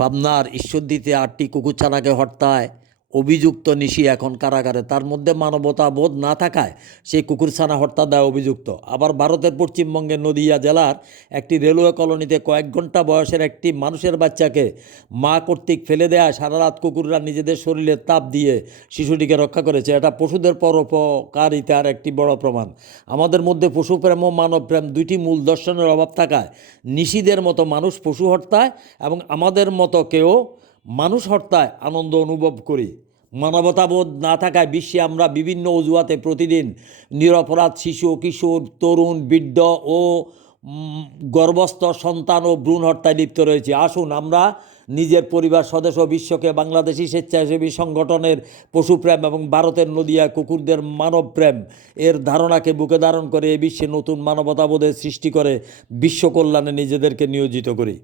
পাবনার ঈশ্বরদীতে আটটি কুকুরছানাকে হত্যায় অভিযুক্ত নিশি এখন কারাগারে। তার মধ্যে মানবতা বোধ না থাকায় সেই কুকুরছানা হত্যা দেয় অভিযুক্ত। আবার ভারতের পশ্চিমবঙ্গের নদিয়া জেলার একটি রেলওয়ে কলোনিতে কয়েক ঘণ্টা বয়সের একটি মানুষের বাচ্চাকে মা কর্তৃক ফেলে দেয়া সারা রাত কুকুররা নিজেদের শরীরে তাপ দিয়ে শিশুটিকে রক্ষা করেছে। এটা পশুদের পরোপকারিতার একটি বড় প্রমাণ। আমাদের মধ্যে পশুপ্রেম ও মানবপ্রেম দুইটি মূল দর্শনের অভাব থাকায় নিশিদের মতো মানুষ পশু হত্যায় এবং আমাদের মতো কেউ মানুষ হত্যায় আনন্দ অনুভব করি। মানবতাবোধ না থাকায় বিশ্বে আমরা বিভিন্ন অজুহাতে প্রতিদিন নিরপরাধ শিশু, কিশোর, তরুণ, বৃদ্ধ ও গর্ভস্থ সন্তান ও ভ্রূণ হত্যায় লিপ্ত রয়েছে। আসুন আমরা নিজের পরিবার সদস্য বিশ্বকে বাংলাদেশি স্বেচ্ছাসেবী সংগঠনের পশুপ্রেম এবং ভারতের নদিয়া কুকুরদের মানবপ্রেম এর ধারণাকে বুকে ধারণ করে এ বিশ্বে নতুন মানবতাবোধের সৃষ্টি করে বিশ্বকল্যাণে নিজেদেরকে নিয়োজিত করি।